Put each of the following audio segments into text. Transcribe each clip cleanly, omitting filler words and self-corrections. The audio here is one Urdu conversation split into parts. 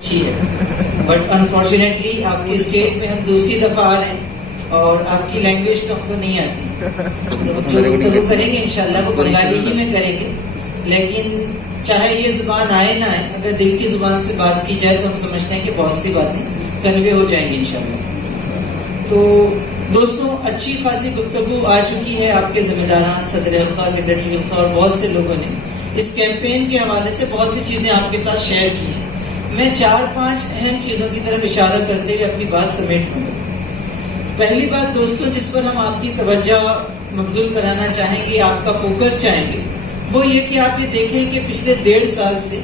اچھی ہے، بٹ انفارچونیٹلی آپ کے اسٹیٹ میں ہم دوسری دفعہ آ رہے ہیں اور آپ کی لینگویج تو ہم کو نہیں آتی، جو گفتگو کریں گے انشاءاللہ وہ بنگالی ہی میں کریں گے، لیکن چاہے یہ زبان آئے نہ آئے، اگر دل کی زبان سے بات کی جائے تو ہم سمجھتے ہیں کہ بہت سی باتیں کنوے ہو جائیں گی انشاءاللہ۔ تو دوستوں، اچھی خاصی گفتگو آ چکی ہے، آپ کے ذمہ داران، صدر حلقہ، سیکرٹری حلقہ اور بہت سے لوگوں نے اس کیمپین کے حوالے سے بہت سی چیزیں آپ کے ساتھ شیئر کی ہیں۔ میں 4-5 اہم چیزوں کی طرف اشارہ کرتے ہوئے اپنی بات سمیٹوں گا۔ پہلی بات دوستوں جس پر ہم آپ کی توجہ مبذول کرانا چاہیں گے، آپ کا فوکس چاہیں گے، وہ یہ کہ آپ یہ دیکھیں کہ پچھلے 1.5 سال سے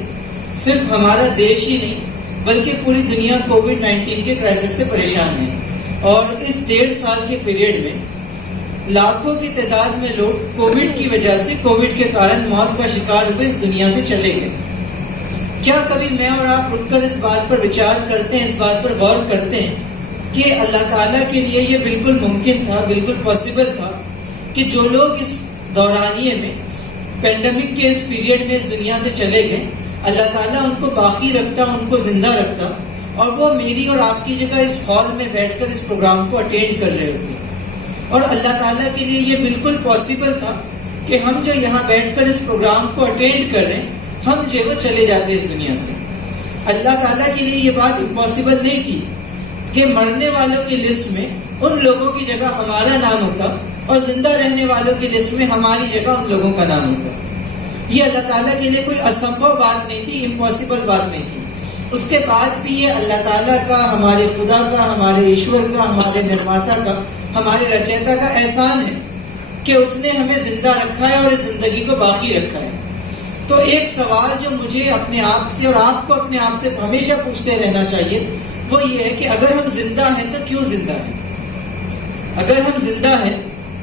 صرف ہمارا دیش ہی نہیں بلکہ پوری دنیا کووڈ-19 کے کرائسس سے پریشان ہے، اور اس 1.5 سال کے پیریڈ میں لاکھوں کی تعداد میں لوگ کووڈ کی وجہ سے، کووڈ کے کارن موت کا شکار ہوئے اس دنیا سے چلے گئے۔ کیا کبھی میں اور آپ رک کر اس بات پر وچار کرتے ہیں، اس بات پر غور کرتے ہیں کہ اللہ تعالیٰ کے لیے یہ بالکل ممکن تھا، بالکل پاسبل تھا کہ جو لوگ اس دورانیے میں، پینڈیمک کے اس پیریڈ میں اس دنیا سے چلے گئے، اللہ تعالیٰ ان کو باقی رکھتا، ان کو زندہ رکھتا، اور وہ میری اور آپ کی جگہ اس ہال میں بیٹھ کر اس پروگرام کو اٹینڈ کر رہے ہوتے۔ اور اللہ تعالیٰ کے لیے یہ بالکل پاسبل تھا کہ ہم جو یہاں بیٹھ کر اس پروگرام کو اٹینڈ کر رہے ہیں، ہم جو وہ چلے جاتے اس دنیا سے۔ اللہ تعالیٰ کے لیے یہ بات امپاسبل نہیں تھی کہ مرنے والوں کی لسٹ میں ان لوگوں کی جگہ ہمارا نام ہوتا اور زندہ رہنے والوں کی لسٹ میں ہماری جگہ ان لوگوں کا نام ہوتا۔ یہ اللہ تعالیٰ کے لیے کوئی اسمبھو بات نہیں تھی، امپاسبل بات نہیں تھی۔ اس کے بعد بھی یہ اللہ تعالیٰ کا، ہمارے خدا کا، ہمارے ایشور کا، ہمارے نرماتا کا، ہمارے رچیتا کا احسان ہے کہ اس نے ہمیں زندہ رکھا ہے اور اس زندگی کو باقی رکھا ہے۔ تو ایک سوال جو مجھے اپنے آپ سے اور آپ کو اپنے آپ سے ہمیشہ پوچھتے رہنا چاہیے، وہ یہ ہے کہ اگر ہم زندہ ہیں تو کیوں زندہ ہیں؟ اگر ہم زندہ ہیں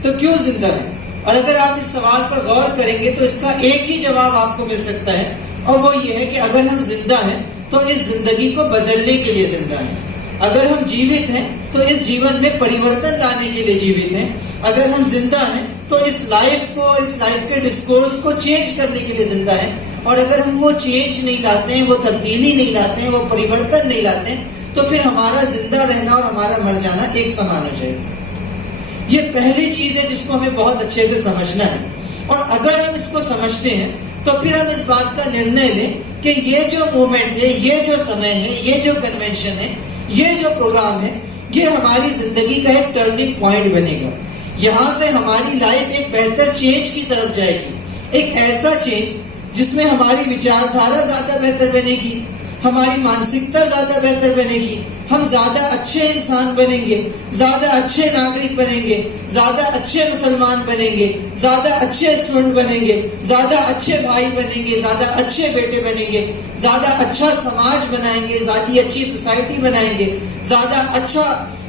تو کیوں زندہ ہیں؟ اور اگر آپ اس سوال پر غور کریں گے تو اس کا ایک ہی جواب آپ کو مل سکتا ہے، اور وہ یہ ہے کہ اگر ہم زندہ ہیں تو اس زندگی کو بدلنے کے لیے زندہ ہیں۔ اگر ہم جیوت ہیں تو اس جیون میں پریورتن لانے کے لیے جیوت ہیں۔ اگر ہم زندہ ہیں تو اس لائف کو اور اس لائف کے ڈسکورس کو چینج کرنے کے لیے زندہ ہیں، اور اگر ہم وہ چینج نہیں لاتے ہیں، وہ تبدیلی نہیں لاتے ہیں، وہ پریورتن نہیں لاتے ہیں، تو پھر ہمارا زندہ رہنا اور ہمارا مر جانا ایک سمان ہو جائے گا۔ یہ پہلی چیز ہے جس کو ہمیں بہت اچھے سے سمجھنا ہے، اور اگر ہم اس کو سمجھتے ہیں تو پھر ہم اس بات کا نرنے لیں کہ یہ جو مومنٹ ہے، یہ جو سمے ہے، یہ جو کنونشن ہے، یہ جو پروگرام ہے، یہ ہماری زندگی کا ایک ٹرننگ پوائنٹ بنے گا۔ یہاں سے ہماری لائف ایک بہتر چینج کی طرف جائے گی، ایک ایسا چینج جس میں ہماری وچاردھارا زیادہ بہتر بنے گی، ہماری مانسکتا زیادہ بہتر بنے گی، ہم زیادہ اچھے انسان بنیں گے، زیادہ اچھے ناگرک بنیں گے، زیادہ اچھے مسلمان بنیں گے، زیادہ اچھے اسٹوڈنٹ بنیں گے، زیادہ اچھے بھائی بنیں گے، زیادہ اچھے بیٹے بنیں گے، زیادہ اچھا سماج بنائیں گے، زیادہ اچھی سوسائٹی بنائیں گے، زیادہ اچھا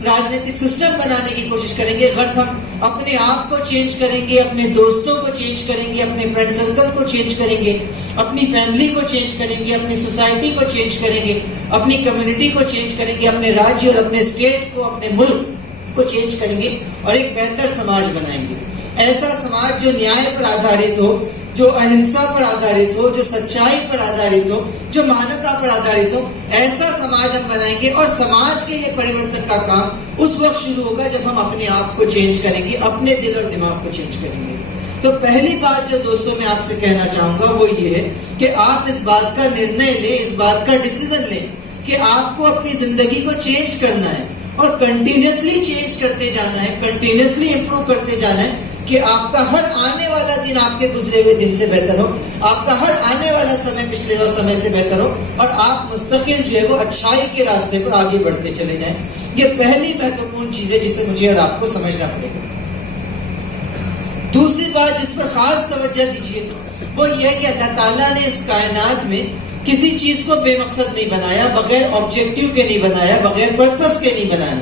راجنیتک سسٹم بنانے کی کوشش کریں گے۔ غرض ہم اپنے آپ کو چینج کریں گے، اپنے دوستوں کو چینج کریں گے، اپنے فرینڈ سرکل کو چینج کریں گے، اپنی فیملی کو چینج کریں گے، اپنی سوسائٹی کو چینج کریں گے، اپنی کمیونٹی کو چینج کریں گے، اپنے راجیہ اور اپنے اسٹیٹ کو، اپنے ملک کو چینج کریں گے، اور ایک بہتر سماج بنائیں گے۔ ایسا سماج جو نیائے پر آدھارت ہو، جو اہنسا پر آدھارت ہو، جو سچائی پر آدھارت ہو، جو مانوتا پر آدھارت ہو، ایسا سماج ہم بنائیں گے۔ اور سماج کے لیے پریورتن کا کام اس وقت شروع ہوگا جب ہم اپنے آپ کو چینج کریں گے، اپنے دل اور دماغ کو چینج کریں گے۔ تو پہلی بات جو دوستوں میں آپ سے کہنا چاہوں گا وہ یہ ہے کہ آپ اس بات کا نرنے لیں، اس بات کا ڈیسیزن لیں کہ آپ کو اپنی زندگی کو چینج کرنا ہے، اور کنٹینیوسلی چینج کرتے جانا ہے، کنٹینیوسلی امپروو کرتے جانا ہے، کہ آپ کا ہر آنے والا دن آپ کے گزرے ہوئے دن سے بہتر ہو، آپ کا ہر آنے والا سمے پچھلے سمے سے بہتر ہو، اور آپ مستقل جو ہے وہ اچھائی کے راستے پر آگے بڑھتے چلے جائیں۔ یہ پہلی مہتوپورن چیز ہے جسے مجھے اور آپ کو سمجھنا پڑے گا۔ دوسری بات جس پر خاص توجہ دیجیے وہ یہ ہے کہ اللہ تعالیٰ نے اس کائنات میں کسی چیز کو بے مقصد نہیں بنایا، بغیر آبجیکٹیو کے نہیں بنایا، بغیر پرپس کے نہیں بنایا۔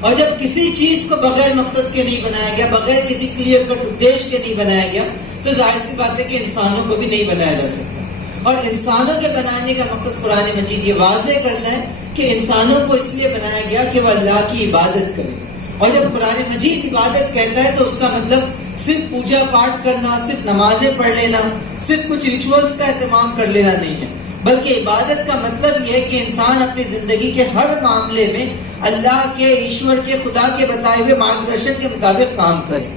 اور جب کسی چیز کو بغیر مقصد کے نہیں بنایا گیا، بغیر کسی کلیئر کٹ ادیش کے نہیں بنایا گیا، تو ظاہر سی بات ہے کہ انسانوں کو بھی نہیں بنایا جا سکتا۔ اور انسانوں کے بنانے کا مقصد قرآن مجید یہ واضح کرتا ہے کہ انسانوں کو اس لیے بنایا گیا کہ وہ اللہ کی عبادت کرے۔ اور جب قرآن مجید عبادت کہتا ہے تو اس کا مطلب صرف پوجا پاٹ کرنا، صرف نمازیں پڑھ لینا، صرف کچھ ریچولز کا اہتمام کر لینا نہیں ہے، بلکہ عبادت کا مطلب یہ ہے کہ انسان اپنی زندگی کے ہر معاملے میں اللہ کے، ایشور کے، خدا کے بتائے ہوئے مارگدرشن کے مطابق کام کرے۔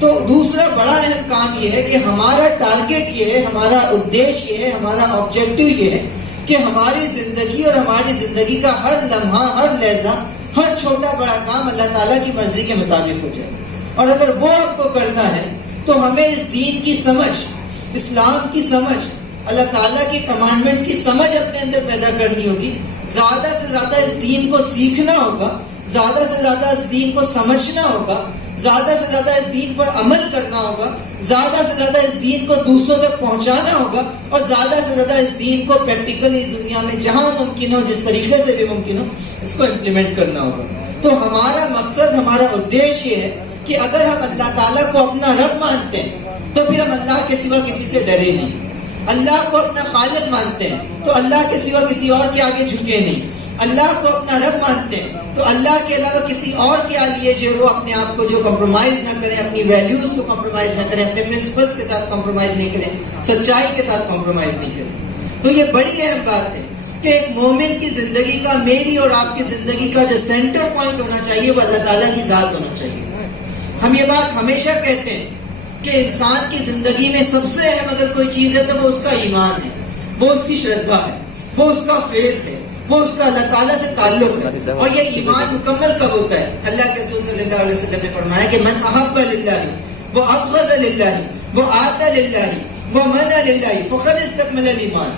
تو دوسرا بڑا اہم کام یہ ہے کہ ہمارا ٹارگٹ یہ ہے، ہمارا ادیش یہ ہے، ہمارا آبجیکٹو یہ ہے کہ ہماری زندگی اور ہماری زندگی کا ہر لمحہ، ہر لہجہ، ہر چھوٹا بڑا کام اللہ تعالیٰ کی مرضی کے مطابق ہو جائے۔ اور اگر وہ آپ کو کرنا ہے تو ہمیں اس دین کی سمجھ، اسلام کی سمجھ، اللہ تعالیٰ کی کمانڈمنٹس کی سمجھ اپنے اندر پیدا کرنی ہوگی۔ زیادہ سے زیادہ اس دین کو سیکھنا ہوگا، زیادہ سے زیادہ اس دین کو سمجھنا ہوگا، زیادہ سے زیادہ اس دین پر عمل کرنا ہوگا، زیادہ سے زیادہ اس دین کو دوسروں تک پہنچانا ہوگا، اور زیادہ سے زیادہ اس دین کو پریکٹیکلی دنیا میں جہاں ممکن ہو، جس طریقے سے بھی ممکن ہو، اس کو امپلیمنٹ کرنا ہوگا۔ تو ہمارا مقصد، ہمارا ادیش یہ ہے کہ اگر ہم اللہ تعالیٰ کو اپنا رب مانتے ہیں تو پھر ہم اللہ کے سوا کسی سے ڈرے نہیں۔ اللہ کو اپنا خالق مانتے ہیں تو اللہ کے سوا کسی اور کے آگے جھکے نہیں۔ اللہ کو اپنا رب مانتے ہیں تو اللہ کے علاوہ کسی اور کے لیے جو وہ اپنے آپ کو جو کمپرومائز نہ کریں، اپنی ویلیوز کو کمپرومائز نہ کریں، اپنے پرنسپلز کے ساتھ کمپرومائز نہیں کریں، سچائی کے ساتھ کمپرومائز نہیں کریں۔ تو یہ بڑی اہم بات ہے کہ ایک مومن کی زندگی کا، میری اور آپ کی زندگی کا جو سینٹر پوائنٹ ہونا چاہیے وہ اللہ تعالیٰ کی ذات ہونا چاہیے۔ ہم یہ بات ہمیشہ کہتے ہیں کہ انسان کی زندگی میں سب سے اہم اگر کوئی چیز ہے تو وہ اس کا ایمان ہے، وہ اس کی شردھا ہے، وہ اس کا فیتھ ہے، وہ اس کا اللہ تعالیٰ سے تعلق ہے۔ اور یہ ایمان مکمل کب ہوتا ہے؟ اللہ کے رسول صلی اللہ علیہ وسلم نے فرمایا کہ من احب للہ وہ ابغض للہ وہ آتا للہ وہ منع للہ فقد استکمل الایمان۔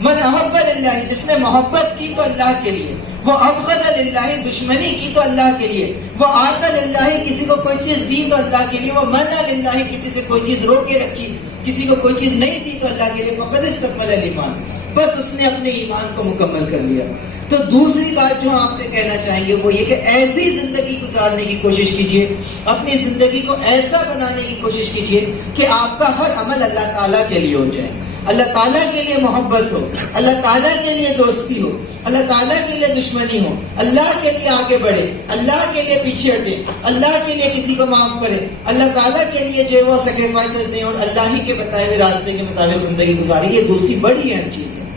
من احب للہ، جس نے محبت کی تو اللہ کے لیے، وہ ابغض للہ، دشمنی کی تو اللہ کے لیے، وہ آتا للہ، کسی کو کوئی چیز دی تو اللہ کے لیے، وہ منع للہ، کسی سے کوئی چیز روک کے رکھی، کسی کو کوئی چیز نہیں دی تو اللہ کے لیے، فقد استکمل الایمان، بس اس نے اپنے ایمان کو مکمل کر لیا۔ تو دوسری بات جو آپ سے کہنا چاہیں گے وہ یہ کہ ایسی زندگی گزارنے کی کوشش کیجئے، اپنی زندگی کو ایسا بنانے کی کوشش کیجئے کہ آپ کا ہر عمل اللہ تعالیٰ کے لیے ہو جائے، اللہ تعالیٰ کے لیے محبت ہو، اللہ تعالیٰ کے لیے دوستی ہو، اللہ تعالیٰ کے لیے دشمنی ہو، اللہ کے لیے آگے بڑھے، اللہ کے لیے پیچھے ہٹے، اللہ کے لیے کسی کو معاف کرے، اللہ تعالیٰ کے لیے جو وہ سیکریفائسز دیں اور اللہ ہی کے بتائے ہوئے راستے کے مطابق زندگی گزارے۔ یہ دوسری بڑی اہم چیز ہے،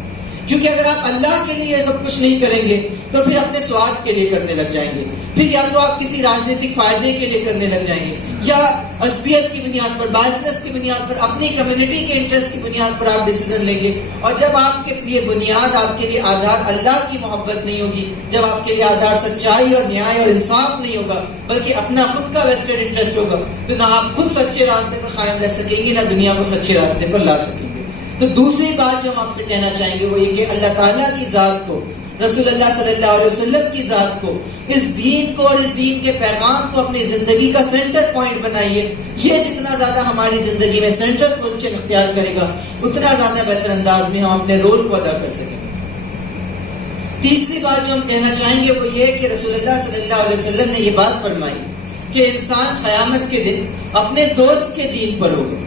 کیونکہ اگر آپ اللہ کے لیے سب کچھ نہیں کریں گے تو پھر اپنے سوارتھ کے لیے کرنے لگ جائیں گے، پھر یا تو آپ کسی راجنیتک فائدے کے لیے کرنے لگ جائیں گے، یا عصبیت کی بنیاد پر، بائزنس کی بنیاد پر، اپنی کمیونٹی کے انٹرسٹ کی بنیاد پر آپ ڈیسیزن لیں گے۔ اور جب آپ کے لیے بنیاد، آپ کے لیے آدھار اللہ کی محبت نہیں ہوگی، جب آپ کے لیے آدھار سچائی اور نیائے اور انصاف نہیں ہوگا بلکہ اپنا خود کا ویسٹڈ انٹرسٹ ہوگا، تو نہ آپ خود سچے راستے پر قائم رہ سکیں گے، نہ دنیا کو سچے راستے پر لا سکیں گے۔ تو دوسری بات جو ہم آپ سے کہنا چاہیں گے وہ یہ کہ اللہ تعالیٰ کی ذات کو، رسول اللہ صلی اللہ علیہ وسلم کی ذات کو، اس دین کو اور اس دین کے پیغام کو اپنی زندگی کا سینٹر پوائنٹ بنائیے۔ یہ جتنا زیادہ ہماری زندگی میں سینٹرل پوزیشن اختیار کرے گا اتنا زیادہ بہتر انداز میں ہم اپنے رول کو ادا کر سکیں گے۔ تیسری بات جو ہم کہنا چاہیں گے وہ یہ کہ رسول اللہ صلی اللہ علیہ وسلم نے یہ بات فرمائی کہ انسان قیامت کے دن اپنے دوست کے دین پر ہوگا،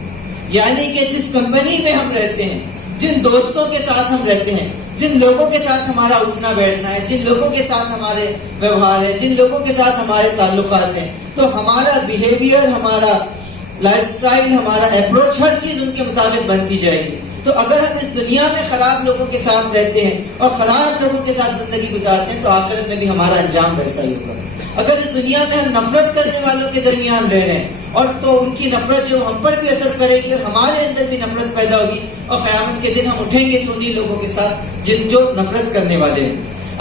یعنی کہ جس کمپنی میں ہم رہتے ہیں، جن دوستوں کے ساتھ ہم رہتے ہیں، جن لوگوں کے ساتھ ہمارا اٹھنا بیٹھنا ہے، جن لوگوں کے ساتھ ہمارے ویوہار ہے، جن لوگوں کے ساتھ ہمارے تعلقات ہیں، تو ہمارا بیہیویئر، ہمارا لائف سٹائل، ہمارا اپروچ، ہر چیز ان کے مطابق بنتی جائے گی۔ تو اگر ہم اس دنیا میں خراب لوگوں کے ساتھ رہتے ہیں اور خراب لوگوں کے ساتھ زندگی گزارتے ہیں تو آخرت میں بھی ہمارا انجام ویسا ہی ہوگا۔ اگر اس دنیا میں ہم نفرت کرنے والوں کے درمیان رہ رہے ہیں اور تو ان کی نفرت جو ہم پر بھی اثر کرے گی اور ہمارے اندر بھی نفرت پیدا ہوگی، اور قیامت کے دن ہم اٹھیں گے بھی انہی لوگوں کے ساتھ جن جو نفرت کرنے والے ہیں۔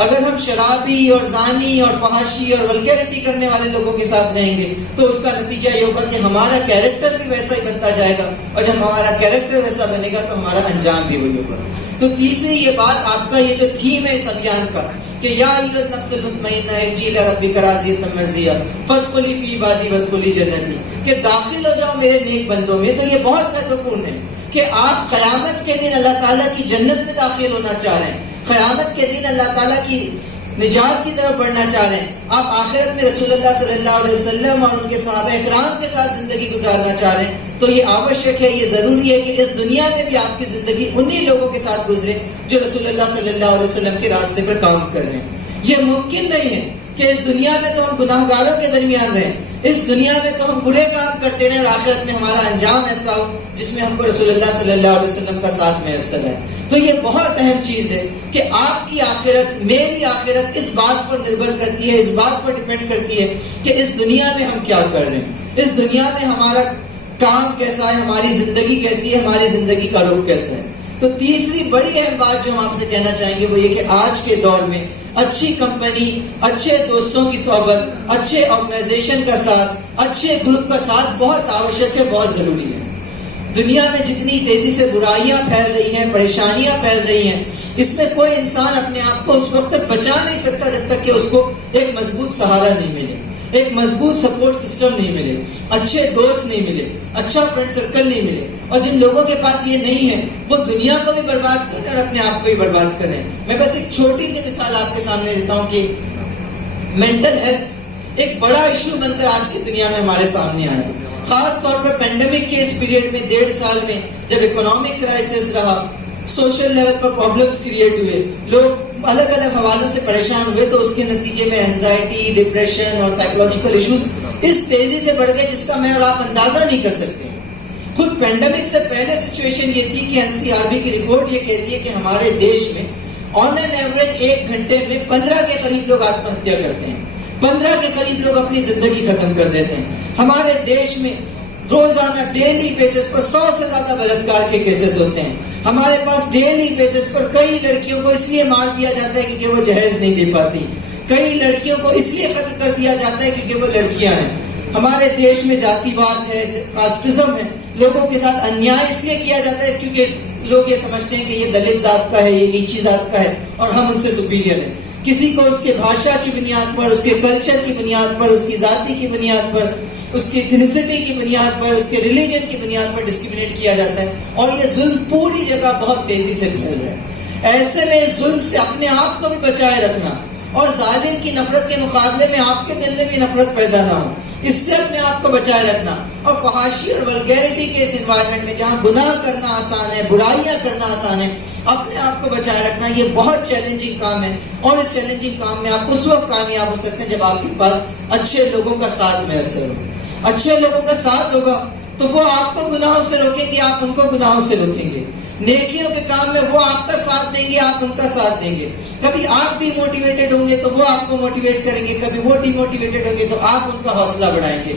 اگر ہم شرابی اور زانی اور فحاشی اور ولگیرٹی کرنے والے لوگوں کے ساتھ رہیں گے تو اس کا نتیجہ یہ ہوگا کہ ہمارا کیریکٹر بھی ویسا ہی بنتا جائے گا، اور جب ہمارا کیریکٹر ویسا بنے گا تو ہمارا انجام بھی وہی ہوگا۔ تو تیسری یہ بات، آپ کا یہ جو تھیم ہے اس ابھیان کا کہ یا ایھا النفس المطمئنہ ارجعی الی ربک راضیۃ مرضیہ فادخلی فی عبادی وادخلی جنتی، کہ داخل ہو جاؤ میرے نیک بندوں میں۔ تو یہ بہت مہتوپورن ہے کہ آپ قیامت کے دن اللہ تعالیٰ کی جنت میں داخل ہونا چاہ رہے ہیں، قیامت کے دن اللہ تعالیٰ کی نجات کی طرف بڑھنا چاہ رہے ہیں، آپ آخرت میں رسول اللہ صلی اللہ علیہ وسلم اور ان کے صحابہ اکرام کے ساتھ زندگی گزارنا چاہ رہے ہیں، تو یہ آوشک ہے، یہ ضروری ہے کہ اس دنیا میں بھی آپ کی زندگی انہی لوگوں کے ساتھ گزرے جو رسول اللہ صلی اللہ علیہ وسلم کے راستے پر کام کر رہے ہیں۔ یہ ممکن نہیں ہے کہ اس دنیا میں تو ہم گناہ گاروں کے درمیان رہیں، اس دنیا میں تو ہم برے کام کرتے رہیں اور آخرت میں ہمارا انجام ایسا ہو جس میں ہم کو رسول اللہ صلی اللہ علیہ وسلم کا ساتھ میسر ہے۔ تو یہ بہت اہم چیز ہے کہ آپ کی آخرت، میری آخرت اس بات پر نربھر کرتی ہے، اس بات پر ڈیپینڈ کرتی ہے کہ اس دنیا میں ہم کیا کر رہے ہیں، اس دنیا میں ہمارا کام کیسا ہے، ہماری زندگی کیسی ہے، ہماری زندگی کا رخ کیسا ہے۔ تو تیسری بڑی اہم بات جو ہم آپ سے کہنا چاہیں گے وہ یہ کہ آج کے دور میں اچھی کمپنی، اچھے دوستوں کی صحبت، اچھے آرگنائزیشن کا ساتھ، اچھے گروپ کا ساتھ بہت آوشک ہے، بہت ضروری ہے۔ دنیا میں جتنی تیزی سے برائیاں پھیل رہی ہیں، پریشانیاں پھیل رہی ہیں، اس میں کوئی انسان اپنے آپ کو اس وقت تک بچا نہیں سکتا جب تک کہ اس کو ایک مضبوط سہارا نہیں ملے، ایک مضبوط سپورٹ سسٹم نہیں ملے، اچھے دوست نہیں ملے، اچھا فرینڈ سرکل نہیں ملے۔ اور جن لوگوں کے پاس یہ نہیں ہے وہ دنیا کو بھی برباد کر رہے ہیں اور اپنے آپ کو بھی برباد کر رہے ہیں۔ میں بس ایک چھوٹی سی مثال آپ کے سامنے دیتا ہوں کہ مینٹل ہیلتھ ایک بڑا ایشو بن کر آج کی دنیا میں ہمارے سامنے آیا، خاص طور پر پینڈیمک کے اس پیریڈ میں، 1.5 سال میں جب اکنامک کرائسس رہا، سوشل لیول پر پرابلمز کریٹ ہوئے، لوگ الگ الگ حوالوں سے پریشان ہوئے، تو اس کے نتیجے میں اینزائٹی، ڈپریشن اور سائیکولوجیکل ایشوز اس تیزی سے بڑھ گئے جس کا میں اور آپ اندازہ نہیں کر سکتے۔ خود پینڈیمک سے پہلے سچویشن یہ تھی کہ NCRB کی رپورٹ یہ کہتی ہے کہ ہمارے دیش میں آن این ایوریج 1 گھنٹے میں 15 کے قریب لوگ آتم ہتیا کرتے ہیں، 15 کے قریب لوگ اپنی زندگی ختم کر دیتے ہیں۔ ہمارے دیش میں روزانہ ڈیلی بیسس پر 100 سے زیادہ بلاತ್ಕಾರ کے کیسز ہوتے ہیں۔ ہمارے پاس ڈیلی بیسس پر کئی لڑکیوں کو اس لیے مار دیا جاتا ہے کیونکہ وہ جہیز نہیں دے پاتی، کئی لڑکیوں کو اس لیے قتل کر دیا جاتا ہے کیونکہ وہ لڑکیاں ہیں۔ ہمارے دیش میں ذاتی واد ہے، کاسٹزم ہے، لوگوں کے ساتھ انیائے اس لیے کیا جاتا ہے کیونکہ لوگ یہ سمجھتے ہیں کہ یہ دلت ذات کا ہے، یہ نیچی ذات کا ہے اور ہم ان سے سپیریئر ہیں۔ کسی کو اس کے بھاشا کی بنیاد پر، اس کے کلچر کی بنیاد پر، اس کی ذاتی کی بنیاد پر، اس کی ایتھنیسٹی کی بنیاد پر، اس کے ریلیجن کی بنیاد پر ڈسکریمنیٹ کیا جاتا ہے، اور یہ ظلم پوری جگہ بہت تیزی سے پھیل رہا ہے۔ ایسے میں اس ظلم سے اپنے آپ کو بھی بچائے رکھنا اور ظالم کی نفرت کے مقابلے میں آپ کے دل میں بھی نفرت پیدا نہ ہو، اس سے اپنے آپ کو بچائے رکھنا، اور فحاشی اور ولگیرٹی کے اس انوائرمنٹ میں جہاں گناہ کرنا آسان ہے، برائیاں کرنا آسان ہے، اپنے آپ کو بچائے رکھنا یہ بہت چیلنجنگ کام ہے۔ اور اس چیلنجنگ کام میں آپ اس وقت کامیاب ہو سکتے ہیں جب آپ کے پاس اچھے لوگوں کا ساتھ میسر ہو۔ اچھے لوگوں کا ساتھ ہوگا تو وہ آپ کو گناہوں سے روکیں گے، آپ ان کو گناہوں سے روکیں گے۔ نیکیوں کے کام میں وہ آپ کا ساتھ دیں گے، آپ ان کا ساتھ دیں گے۔ کبھی آپ ڈی موٹیویٹڈ ہوں گے تو وہ آپ کو موٹیویٹ کریں گے، کبھی وہ ڈی موٹیویٹڈ ہوں گے تو آپ ان کا حوصلہ بڑھائیں گے،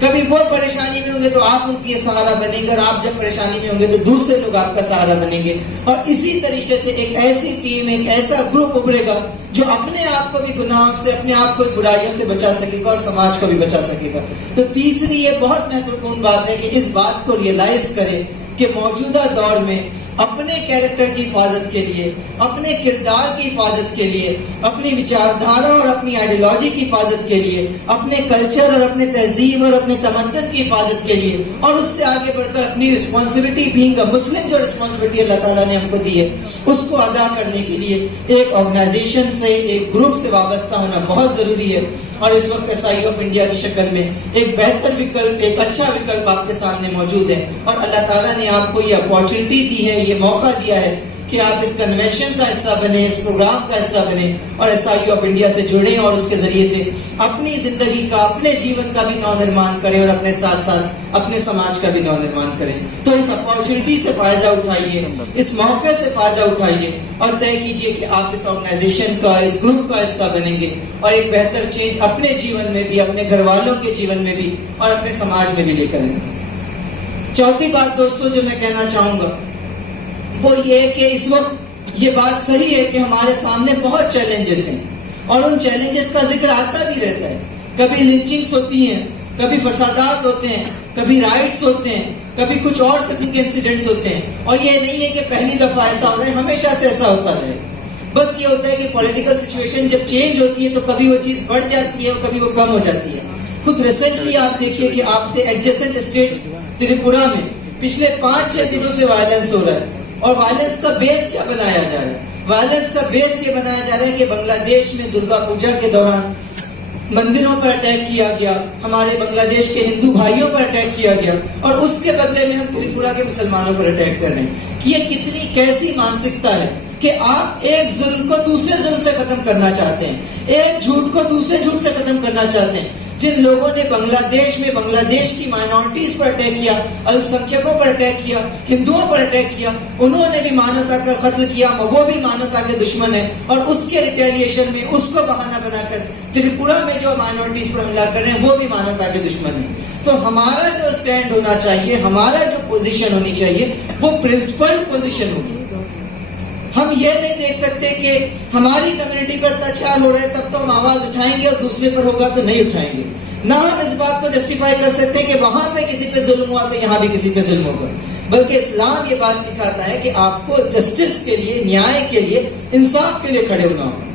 کبھی وہ پریشانی میں ہوں گے تو آپ ان کی سہارا بنیں گے، اور آپ جب پریشانی میں ہوں گے تو دوسرے لوگ آپ کا سہارا بنیں گے۔ اور اسی طریقے سے ایک ایسی ٹیم، ایک ایسا گروپ ابھرے گا جو اپنے آپ کو بھی گناہوں سے، اپنے آپ کو برائیوں سے بچا سکے گا اور سماج کو بھی بچا سکے گا۔ تو تیسری یہ بہت مہتوپورن بات ہے کہ اس بات کو ریئلائز کرے کہ موجودہ دور میں اپنے کیریکٹر کی حفاظت کے لیے، اپنے کردار کی حفاظت کے لیے، اپنی وچاردھارا اور اپنی آئیڈیالوجی کی حفاظت کے لیے، اپنے کلچر اور اپنے تہذیب اور اپنے تمدن کی حفاظت کے لیے، اور اس سے آگے بڑھ کر اپنی رسپانسبلٹی بینگ اے مسلم، جو رسپانسبلٹی اللہ تعالیٰ نے ہم کو دی ہے، اس کو ادا کرنے کے لیے ایک آرگنائزیشن سے، ایک گروپ سے وابستہ ہونا بہت ضروری ہے۔ اور اس وقت SIU آف انڈیا کی شکل میں ایک بہتر وکلپ، ایک اچھا وکلپ آپ کے سامنے موجود ہے، اور اللہ تعالیٰ نے آپ کو یہ اپارچونٹی دی ہے، یہ موقع دیا ہے کہ آپ اس کنونشن کا حصہ بنیں، اس پروگرام کا حصہ بنیں اور SIU آف انڈیا سے جڑیں، اور اس کے ذریعے سے اپنی زندگی کا، اپنے جیون کا بھی نو نرمان کریں اور اپنے ساتھ ساتھ اپنے سماج کا بھی نو نرمان کریں۔ تو اس اپارچونٹی سے فائدہ اٹھائیے، اس موقع سے فائدہ اٹھائیے اور طے کیجئے کہ آپ اس آرگنائزیشن کا، اس گروپ کا حصہ بنیں گے اور ایک بہتر چینج اپنے جیون میں بھی، اپنے گھر والوں کے جیون میں بھی اور اپنے سماج میں بھی لے کر آئیں گے۔ چوتھی بات دوستو جو میں کہنا چاہوں گا وہ یہ ہے کہ اس وقت یہ بات صحیح ہے کہ ہمارے سامنے بہت چیلنجز ہیں، اور ان چیلنجز کا ذکر آتا بھی رہتا ہے۔ کبھی لنچنگز ہوتی ہیں، کبھی فسادات ہوتے ہیں، کبھی رائٹس ہوتے ہیں، کبھی کچھ اور قسم کے انسیڈنٹس ہوتے ہیں، اور یہ نہیں ہے کہ پہلی دفعہ ایسا ہو رہا ہے، ہمیشہ سے ایسا ہوتا رہے۔ بس یہ ہوتا ہے کہ پولیٹیکل سچویشن جب چینج ہوتی ہے تو کبھی وہ چیز بڑھ جاتی ہے اور کبھی وہ کم ہو جاتی ہے۔ خود ریسنٹلی آپ دیکھیے کہ آپ سے ایڈجسنٹ اسٹیٹ تریپورہ میں پچھلے 5-6 دنوں سے وائلنس ہو رہا ہے، اور وائلنس کا بیس کیا بنایا جا رہا ہے؟ وائلنس کا بیس یہ بنایا جا رہا ہے کہ بنگلہ دیش میں درگا پوجا کے دوران مندروں پر اٹیک کیا گیا، ہمارے بنگلہ دیش کے ہندو بھائیوں پر اٹیک کیا گیا، اور اس کے بدلے میں ہم تریپورہ کے مسلمانوں پر اٹیک کر رہے ہیں۔ یہ کتنی کیسی مانسکتا ہے کہ آپ ایک ظلم کو دوسرے ظلم سے ختم کرنا چاہتے ہیں، ایک جھوٹ کو دوسرے جھوٹ سے ختم کرنا چاہتے ہیں۔ جن لوگوں نے بنگلہ دیش کی مائنورٹیز پر اٹیک کیا، الپسنکھیکوں پر اٹیک کیا، ہندوؤں پر اٹیک کیا، انہوں نے بھی مانوتا کا قتل کیا، وہ بھی مانوتا کے دشمن ہیں، اور اس کے ریٹیلیشن میں اس کو بہانہ بنا کر تریپورہ میں جو مائنورٹیز پر حملہ کر رہے ہیں وہ بھی مانوتا کے دشمن ہیں. تو ہمارا جو اسٹینڈ ہونا چاہیے، ہمارا جو پوزیشن ہونی چاہیے وہ پرنسپل پوزیشن ہوگی. ہم یہ نہیں دیکھ سکتے کہ ہماری کمیونٹی پر اتیاچار ہو رہا ہے تب تو ہم آواز اٹھائیں گے اور دوسرے پر ہوگا تو نہیں اٹھائیں گے. نہ ہم اس بات کو جسٹیفائی کر سکتے ہیں کہ وہاں پہ کسی پہ ظلم ہوا تو یہاں بھی کسی پہ ظلم ہوگا، بلکہ اسلام یہ بات سکھاتا ہے کہ آپ کو جسٹس کے لیے، نیائے کے لیے، انصاف کے لیے کھڑے ہونا ہوگا.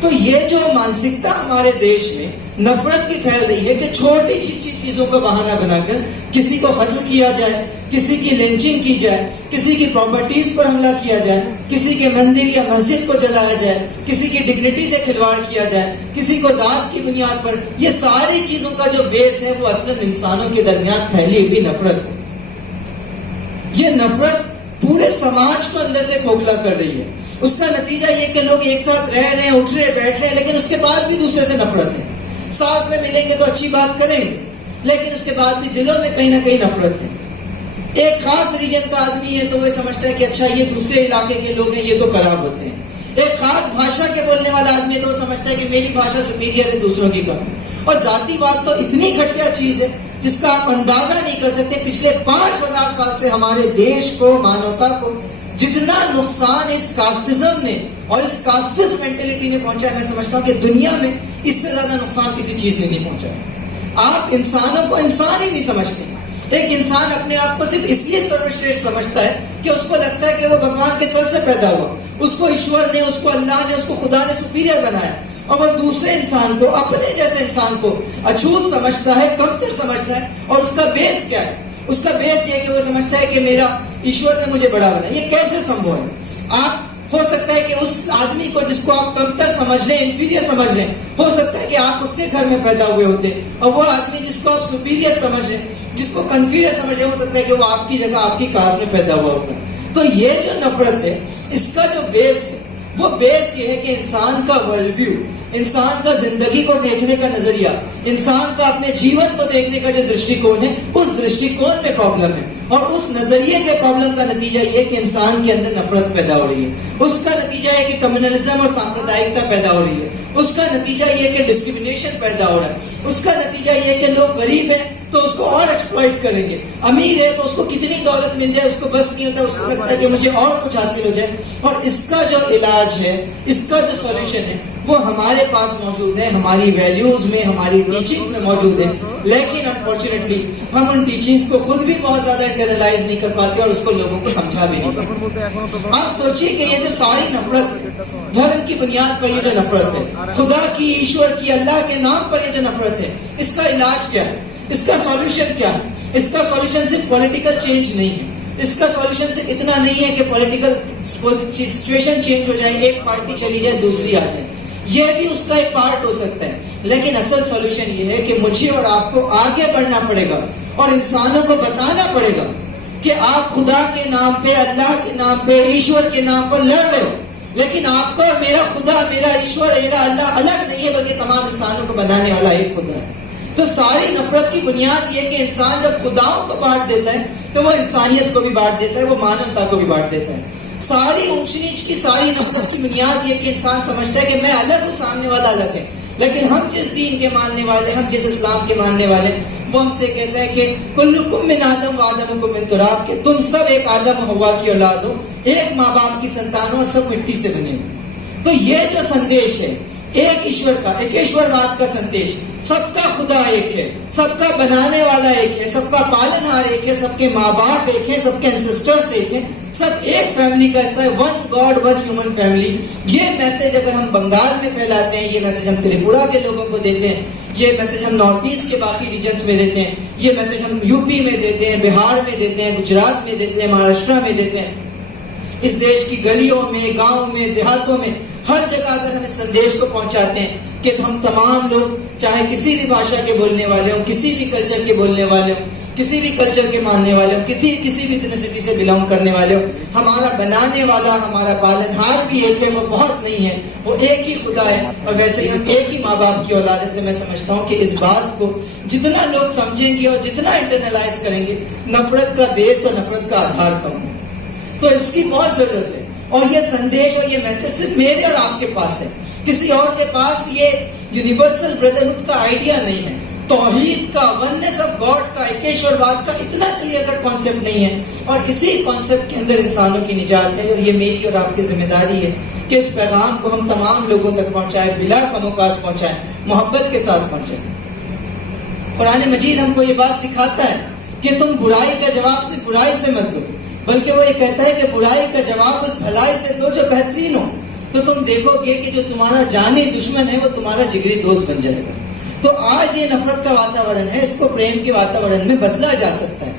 تو یہ جو مانسکتا ہمارے دیش میں نفرت کی پھیل رہی ہے کہ چھوٹی چیزوں کو بہانہ بنا کر کسی کو قتل کیا جائے، کسی کی لنچنگ کی جائے، کسی کی پراپرٹیز پر حملہ کیا جائے، کسی کے مندر یا مسجد کو جلایا جائے، کسی کی ڈگنیٹی سے کھلواڑ کیا جائے، کسی کو ذات کی بنیاد پر، یہ ساری چیزوں کا جو بیس ہے وہ اصلاً انسانوں کے درمیان پھیلی ہوئی نفرت ہے. یہ نفرت پورے سماج کو اندر سے کھوکھلا کر رہی ہے. اس کا نتیجہ یہ کہ لوگ ایک ساتھ رہ رہے ہیں، اٹھ رہے، بیٹھ رہے ہیں، لیکن اس کے بعد بھی دوسرے سے نفرت ہے. ساتھ میں ملیں گے تو اچھی بات کریں گے، لیکن اس کے بعد بھی دلوں میں کہیں نہ کہیں نفرت ہے. ایک خاص ریجن کا آدمی ہے تو وہ سمجھتا ہے کہ اچھا یہ دوسرے علاقے کے لوگ ہیں، یہ تو خراب ہوتے ہیں. ایک خاص بھاشا کے بولنے والا آدمی ہے تو وہ سمجھتا ہے کہ میری بھاشا سپیریئر ہے دوسروں کی کم. اور ذاتی بات تو اتنی گھٹیا چیز ہے جس کا آپ اندازہ نہیں کر سکتے. پچھلے 5000 سال سے ہمارے دیش کو، مانوتا کو جتنا نقصان اس کاسٹزم نے اور اس کاسٹس مینٹلٹی نے پہنچا ہے، میں سمجھتا ہوں کہ دنیا میں اس سے زیادہ نقصان کسی چیز نے نہیں پہنچا. آپ انسانوں کو انسان ہی نہیں سمجھتے. ایک انسان اپنے آپ کو صرف اس لیے سروشریشٹھ سمجھتا ہے کہ اس کو لگتا ہے کہ وہ بھگوان کے سر سے پیدا ہوا، اس کو ایشور نے، اس کو اللہ نے، اس کو خدا نے سپیریئر بنایا، اور وہ دوسرے انسان کو، اپنے جیسے انسان کو اچھوت سمجھتا ہے، کمتر سمجھتا ہے. اور اس کا بیس کیا ہے؟ اس کا بیس یہ کہ وہ سمجھتا ہے کہ میرا ایشور نے مجھے بڑا بنایا. یہ کیسے سمبھو ہے؟ آپ ہو سکتا ہے کہ اس آدمی کو جس کو آپ کمتر سمجھ لیں، انفیریئر سمجھ لیں، ہو سکتا ہے کہ آپ اس کے گھر میں پیدا ہوئے ہوتے، اور وہ آدمی جس کو آپ سپیریئر سمجھ لیں، جس کو کنفیریئر سمجھ لیں، ہو سکتا ہے کہ وہ آپ کی جگہ آپ کی کاسٹ میں پیدا ہوا ہوتا. تو یہ جو نفرت ہے، اس کا جو بیس ہے وہ بیس یہ ہے کہ انسان کا ورلڈ ویو، انسان کا زندگی کو دیکھنے کا نظریہ، انسان کا اپنے جیون کو دیکھنے کا جو درشٹی کون ہے، اس درشٹی کون میں پرابلم ہے. اور اس نظریے کے پرابلم کا نتیجہ یہ کہ انسان کے اندر نفرت پیدا ہو رہی ہے. اس کا نتیجہ یہ کہ کمیونلزم اور سامپردائکتا پیدا ہو رہی ہے. اس کا نتیجہ یہ کہ ڈسکریمنیشن پیدا ہو رہا ہے. اس کا نتیجہ یہ کہ لوگ غریب ہیں تو اس کو اور ایکسپلائٹ کریں گے، امیر ہے تو اس کو کتنی دولت مل جائے اس کو بس نہیں ہوتا، اس کو لگتا ہے کہ مجھے اور کچھ حاصل ہو جائے. اور اس کا جو علاج ہے، اس کا جو سولوشن ہے وہ ہمارے پاس موجود ہے، ہماری ویلیوز میں، ہماری ٹیچنگز میں موجود ہے. لیکن انفارچونیٹلی ہم ان ٹیچنگز کو خود بھی بہت زیادہ انٹرنلائز نہیں کر پاتے اور اس کو لوگوں کو سمجھا بھی نہیں پاتے. آپ سوچیے کہ یہ جو ساری نفرت ہے، دھرم کی بنیاد پر یہ جو نفرت ہے، خدا کی، ایشور کی، اللہ کے نام پر یہ جو نفرت ہے، اس کا علاج کیا ہے؟ اس کا سولوشن کیا ہے؟ اس کا سولوشن صرف پولیٹیکل چینج نہیں ہے. اس کا سولوشن صرف اتنا نہیں ہے کہ پولیٹیکل سچویشن چینج ہو جائے، ایک پارٹی چلی جائے دوسری آ جائے. یہ بھی اس کا ایک پارٹ ہو سکتا ہے، لیکن اصل سولوشن یہ ہے کہ مجھے اور آپ کو آگے بڑھنا پڑے گا اور انسانوں کو بتانا پڑے گا کہ آپ خدا کے نام پہ، اللہ کے نام پہ، ایشور کے نام پر لڑ رہے ہو، لیکن آپ کو میرا خدا، میرا ایشور، میرا اللہ الگ نہیں ہے، بلکہ تمام انسانوں کو بنانے والا ایک خدا ہے. تو ساری نفرت کی بنیاد یہ کہ انسان جب خداؤں کو بانٹ دیتا ہے تو وہ انسانیت کو بھی بانٹ دیتا ہے، وہ مانوتا کو بھی بانٹ دیتا ہے. ساری اونچ نیچ کی، ساری نفرت کی بنیاد یہ کہ انسان سمجھتا ہے کہ میں الگ ہوں، سامنے والا الگ ہے. لیکن ہم جس دین کے ماننے والے، ہم جس اسلام کے ماننے والے، وہ ہم سے کہتا ہے کہ کلکم من آدم و آدمکم من تراب، کہ تم سب ایک آدم و حوا کی اولاد ہو، ایک ماں باپ کی سنتان ہو، سب مٹی سے بنے ہو. تو یہ جو سندیش ہے ایک ایشور کا، ایک ایشور واد کا سندیش، سب کا خدا ایک ہے، سب کا بنانے والا ایک ہے، سب کا پالن ہار ایک ہے، سب کے ماں باپ ایک ہے، سب کے انسسٹرز ایک ہیں، سب ایک فیملی کا حصہ ہے، one God one human family. یہ میسج اگر ہم بنگال میں پھیلاتے ہیں، یہ میسج ہم تریپورہ کے لوگوں کو دیتے ہیں، یہ میسج ہم نارتھ ایسٹ کے باقی ریجنز میں دیتے ہیں، یہ میسج ہم یو پی میں دیتے ہیں، بہار میں دیتے ہیں، گجرات میں دیتے ہیں، مہاراشٹر میں دیتے ہیں، اس دیش کی گلیوں میں، گاؤں میں، دیہاتوں میں ہر جگہ اگر ہم اس سندیش کو پہنچاتے ہیں کہ ہم تمام لوگ چاہے کسی بھی بھاشا کے بولنے والے ہوں, کسی بھی کلچر کے بولنے والے ہوں, کسی بھی کلچر کے ماننے والے ہوں, کسی بھی ایتھنیسٹی سے بلانگ کرنے والے ہوں, ہمارا بنانے والا, ہمارا پالنہار بھی ایک ہے, وہ بہت نہیں ہے, وہ ایک ہی خدا ہے, اور ویسے ہی ہم ایک ہی ماں باپ کی اولاد ہے. تو میں سمجھتا ہوں کہ اس بات کو جتنا لوگ سمجھیں گے اور جتنا انٹرنلائز کریں گے, نفرت کا بیس اور نفرت کا آدھار کم ہے. تو اس کی بہت ضرورت ہے. اور یہ سندیش اور یہ میسج صرف میرے اور آپ کے پاس ہے, کسی اور کے پاس یہ یونیورسل بردرہڈ کا آئیڈیا نہیں ہے. توحید کا, وننس آف گاڈ کا, ایکیشور واد کا اتنا کلیئر کٹ کانسیپٹ نہیں ہے, اور اسی کانسیپٹ کے اندر انسانوں کی نجات ہے. اور یہ میری اور آپ کی ذمہ داری ہے کہ اس پیغام کو ہم تمام لوگوں تک پہنچائیں, بلا کم و کاس پہنچائیں, محبت کے ساتھ پہنچائیں. قرآن مجید ہم کو یہ بات سکھاتا ہے کہ تم برائی کا جواب صرف برائی سے مت دو, بلکہ وہ یہ کہتا ہے کہ برائی کا جواب اس بھلائی سے دو جو بہترین ہو. تو تم دیکھو گے کہ جو تمہارا جانی دشمن ہے وہ تمہارا جگری دوست بن جائے گا. تو آج یہ نفرت کا واتاورن ہے, اس کو پریم کے واتاورن میں بدلا جا سکتا ہے.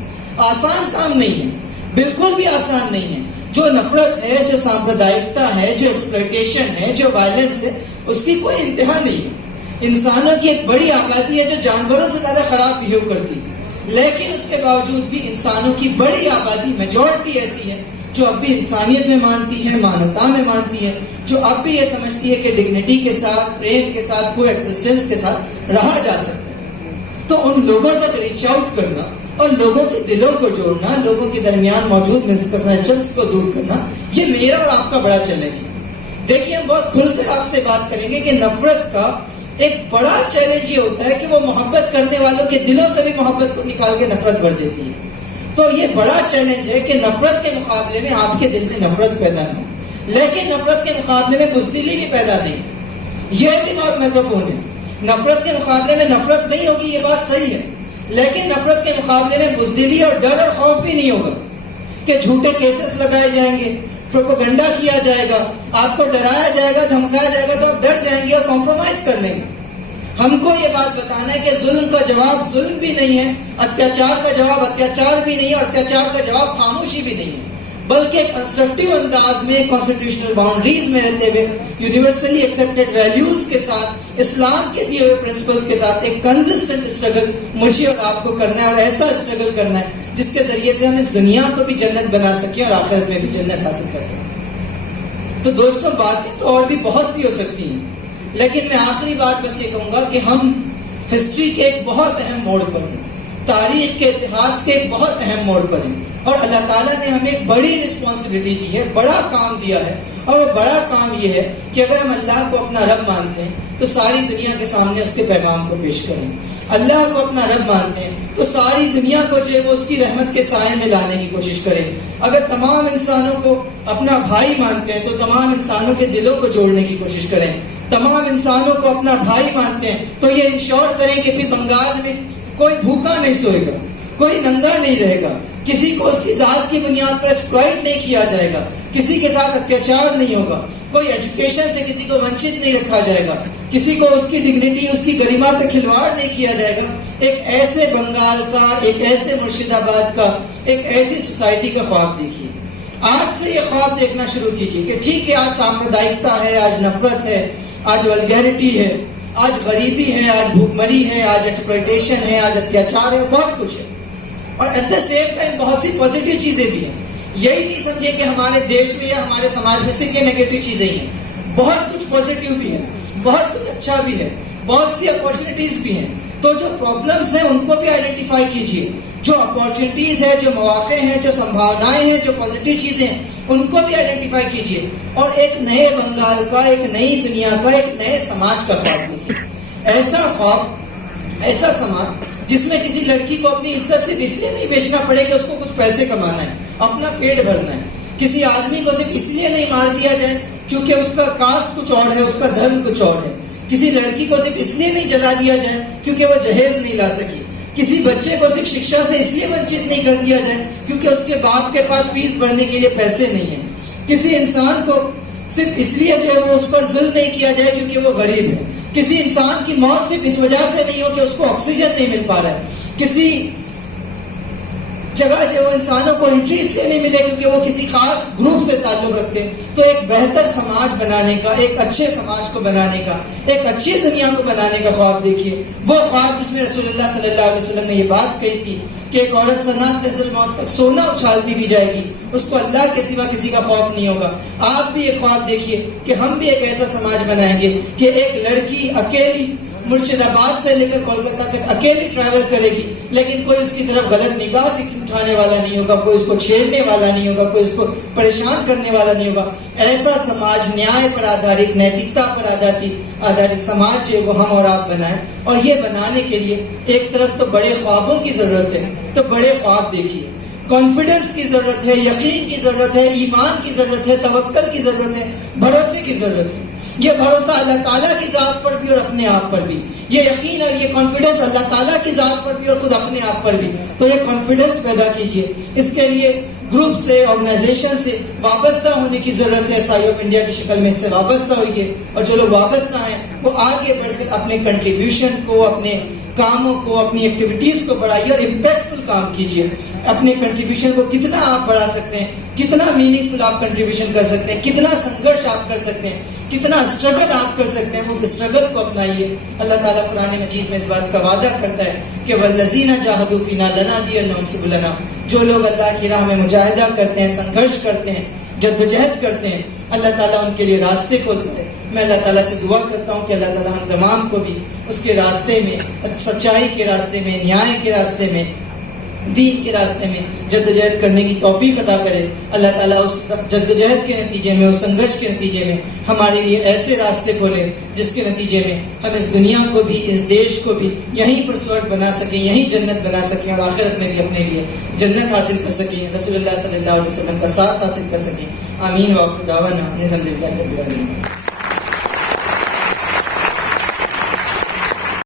آسان کام نہیں ہے, بالکل بھی آسان نہیں ہے. جو نفرت ہے, جو سامپردائکتا ہے, جو ایکسپلائٹیشن ہے, جو وائلنس ہے, اس کی کوئی انتہا نہیں ہے. انسانوں کی ایک بڑی آبادی ہے جو جانوروں سے زیادہ خراب بہیو کرتی ہے, لیکن اس کے باوجود بھی انسانوں کی بڑی آبادی, میجورٹی ایسی ہے جو اب بھی انسانیت میں مانتی ہے, مانوتا میں مانتی ہے, جو اب بھی یہ سمجھتی ہے کہ ڈگنیٹی کے ساتھ, پریم کے ساتھ, کو ایگزسٹنس کے ساتھ رہا جا سکتا ہے. تو ان لوگوں تک ریچ آؤٹ کرنا اور لوگوں کے دلوں کو جوڑنا, لوگوں کے درمیان موجود مسکنسپشنز کو دور کرنا, یہ میرا اور آپ کا بڑا چیلنج ہے. دیکھیے, ہم بہت کھل کر آپ سے بات کریں گے کہ نفرت کا ایک بڑا چیلنج یہ ہوتا ہے کہ وہ محبت کرنے والوں کے دلوں سے بھی محبت کو نکال کے نفرت بھر دیتی ہے. تو یہ بڑا چیلنج ہے کہ نفرت کے مقابلے میں آپ کے دل میں نفرت پیدا نہ ہو, لیکن نفرت کے مقابلے میں بزدلی بھی پیدا نہیں. یہ بھی بہت مہتوپورن ہے. نفرت کے مقابلے میں نفرت نہیں ہوگی, یہ بات صحیح ہے, لیکن نفرت کے مقابلے میں بزدلی اور ڈر اور خوف بھی نہیں ہوگا کہ جھوٹے کیسز لگائے جائیں گے, پروپیگنڈا کیا جائے گا, آپ کو ڈرایا جائے گا, دھمکایا جائے گا, تو آپ ڈر جائیں گے اور کمپرومائز کر لیں گے. ہم کو یہ بات بتانا ہے کہ ظلم کا جواب ظلم بھی نہیں ہے, اتیاچار کا جواب اتیاچار بھی نہیں ہے, اور اتیاچار کا جواب خاموشی بھی نہیں ہے, بلکہ کنسٹرکٹیو انداز میں, کانسٹیٹیوشنل باؤنڈریز میں رہتے ہوئے, یونیورسلی ایکسیپٹڈ ویلیوز کے ساتھ, اسلام کے دیے ہوئے پرنسپلز کے ساتھ ایک کنسسٹنٹ اسٹرگل مجھے اور آپ کو کرنا ہے, اور ایسا اسٹرگل کرنا ہے جس کے ذریعے سے ہم اس دنیا کو بھی جنت بنا سکیں اور آخرت میں بھی جنت حاصل کر سکیں. تو دوستوں, باتیں تو اور بھی بہت سی ہو سکتی ہیں, لیکن میں آخری بات بس یہ کہوں گا کہ ہم ہسٹری کے ایک بہت اہم موڑ پر ہیں, تاریخ کے اتہاس کے ایک بہت اہم موڑ پر ہیں, اور اللہ تعالیٰ نے ہمیں ایک بڑی رسپانسبلٹی دی ہے, بڑا کام دیا ہے. اور وہ بڑا کام یہ ہے کہ اگر ہم اللہ کو اپنا رب مانتے ہیں تو ساری دنیا کے سامنے اس کے پیغام کو پیش کریں. اللہ کو اپنا رب مانتے ہیں تو ساری دنیا کو جو ہے وہ اس کی رحمت کے سائے میں لانے کی کوشش کریں. اگر تمام انسانوں کو اپنا بھائی مانتے ہیں تو تمام انسانوں کے دلوں کو جوڑنے کی کوشش کریں. تمام انسانوں کو اپنا بھائی مانتے ہیں تو یہ انشور کریں کہ پھر بنگال میں کوئی بھوکا نہیں سوئے گا, کوئی ننگا نہیں رہے گا, کسی کو اس کی ذات کی بنیاد پر ایکسپلائٹ نہیں کیا جائے گا, کسی کے ساتھ اتیاچار نہیں ہوگا, کوئی ایجوکیشن سے کسی کو ونچت نہیں رکھا جائے گا, کسی کو اس کی ڈگنیٹی, اس کی گریما سے کھلواڑ نہیں کیا جائے گا. ایک ایسے بنگال کا, ایک ایسے مرشد آباد کا, ایک ایسی سوسائٹی کا خواب دیکھیے. آج سے یہ خواب دیکھنا شروع کیجیے کہ ٹھیک ہے, آج سامپردائکتا ہے, آج نفرت ہے, آج ولگیرٹی ہے, آج غریبی ہے, آج بھوک مری ہے, آج ایکسپلائٹیشن ہے, آج اتیاچار ہے, بہت کچھ ہے. اور ایٹ دا سیم ٹائم بہت سی پازیٹیو چیزیں بھی ہیں. یہی نہیں سمجھے کہ ہمارے دیش میں یا ہمارے سماج میں صرف یہ نیگیٹو چیزیں ہی ہیں. بہت کچھ پازیٹیو بھی ہے, بہت کچھ اچھا بھی ہے, بہت سی اپارچونیٹیز بھی ہیں. تو جو پرابلمس ہیں ان کو بھی آئیڈینٹیفائی کیجیے, جو اپارچونیٹیز ہے, جو مواقع ہیں, جو سمبھاونائیں ہیں, جو پازیٹیو چیزیں ہیں, ان کو بھی آئیڈینٹیفائی کیجیے, اور ایک نئے بنگال کا, ایک نئی دنیا کا, ایک نئے سماج کا خواب دیکھیے. ایسا خواب, ایسا سماج جس میں کسی لڑکی کو اپنی عزت صرف اس لیے نہیں بیچنا پڑے کہ اس کو کچھ پیسے کمانا ہے, اپنا پیٹ بھرنا ہے. کسی آدمی کو صرف اس لیے نہیں مار دیا جائے کیونکہ اس کا کاسٹ کچھ اور ہے, اس کا دھرم کچھ اور ہے. کسی لڑکی کو صرف اس لیے نہیں جلا دیا جائے کیونکہ وہ جہیز نہیں لا سکی. کسی بچے کو صرف شکشا سے اس لیے ونچت نہیں کر دیا جائے کیونکہ اس کے باپ کے پاس فیس بھرنے کے لیے پیسے نہیں ہیں. کسی انسان کو صرف اس لیے جو ہے وہ اس پر ظلم نہیں کیا جائے کیونکہ وہ غریب ہے. کسی انسان کی موت صرف اس وجہ سے نہیں ہو کہ اس کو آکسیجن نہیں مل پا رہا ہے. کسی جگہ جو انسانوں کو انٹری اس لیے نہیں ملے کیونکہ وہ کسی خاص گروپ سے تعلق رکھتے ہیں. تو ایک بہتر سماج بنانے کا، ایک اچھے سماج کو بنانے کا، ایک اچھی دنیا کو بنانے کا خواب دیکھیے. وہ خواب جس میں رسول اللہ صلی اللہ علیہ وسلم نے یہ بات کہی تھی کہ ایک عورت سنا سے ازل موت تک سونا اچھالتی بھی جائے گی، اس کو اللہ کے سوا کسی کا خوف نہیں ہوگا. آپ بھی ایک خواب دیکھیے کہ ہم بھی ایک ایسا سماج بنائیں گے کہ ایک لڑکی اکیلی مرشد آباد سے لے کر کولکتہ تک اکیلی ٹریول کرے گی، لیکن کوئی اس کی طرف غلط نگاہ اٹھانے والا نہیں ہوگا، کوئی اس کو چھیڑنے والا نہیں ہوگا، کوئی اس کو پریشان کرنے والا نہیں ہوگا. ایسا سماج نیائے پر آدھارت، نیتکتا پر آدھارت سماج جو وہ ہم اور آپ بنائیں. اور یہ بنانے کے لیے ایک طرف تو بڑے خوابوں کی ضرورت ہے، تو بڑے خواب دیکھیے. کانفیڈنس کی ضرورت ہے، یقین کی ضرورت ہے، ایمان کی ضرورت ہے، توکل کی ضرورت ہے، بھروسے کی ضرورت ہے. یہ بھروسہ اللہ تعالیٰ کی ذات پر بھی اور اپنے آپ پر بھی، یہ یقین اور یہ کانفیڈنس اللہ تعالیٰ کی ذات پر بھی اور خود اپنے آپ پر بھی. تو یہ کانفیڈنس پیدا کیجئے. اس کے لیے گروپ سے، آرگنائزیشن سے وابستہ ہونے کی ضرورت ہے. سائی آف انڈیا کی شکل میں اس سے وابستہ ہوئیے، اور جو لوگ وابستہ ہیں وہ آگے بڑھ کر اپنے کنٹریبیوشن کو، اپنے کاموں کو، اپنی ایکٹیویٹیز کو بڑھائیے اور امپیکٹفل کام کیجیے. اپنے کنٹریبیوشن کو کتنا آپ بڑھا سکتے ہیں، کتنا میننگ فل آپ کنٹریبیوشن کر سکتے ہیں، کتنا سنگرش آپ کر سکتے ہیں، کتنا اسٹرگل آپ کر سکتے ہیں، اس اسٹرگل کو اپنائیے. اللہ تعالیٰ قرآن مجید میں اس بات کا وعدہ کرتا ہے کہ وَالَّذِينَ جَاهَدُوا فِينَا لَنَهْدِيَنَّهُمْ سُبُلَنَا. جو لوگ اللہ کی راہ میں مجاہدہ کرتے ہیں، سنگرش کرتے ہیں، جدوجہد کرتے ہیں، اللہ تعالیٰ ان کے لیے راستے کھولتا ہے. میں اللہ تعالیٰ سے دعا کرتا ہوں کہ اللہ تعالیٰ ہم تمام کو بھی اس کے راستے میں، سچائی کے راستے میں، نیائے کے راستے میں، دین کے راستے میں جدوجہد کرنے کی توفیق عطا کرے. اللہ تعالیٰ اس جدوجہد کے نتیجے میں، اس سنگرش کے نتیجے میں ہمارے لیے ایسے راستے کھولے جس کے نتیجے میں ہم اس دنیا کو بھی، اس دیش کو بھی یہیں پر سورگ بنا سکیں، یہیں جنت بنا سکیں، اور آخرت میں بھی اپنے لیے جنت حاصل کر سکیں، رسول اللہ صلی اللہ علیہ وسلم کا ساتھ حاصل کر سکیں. آمین. وآخر دعوانا الحمدللہ رب العالمین.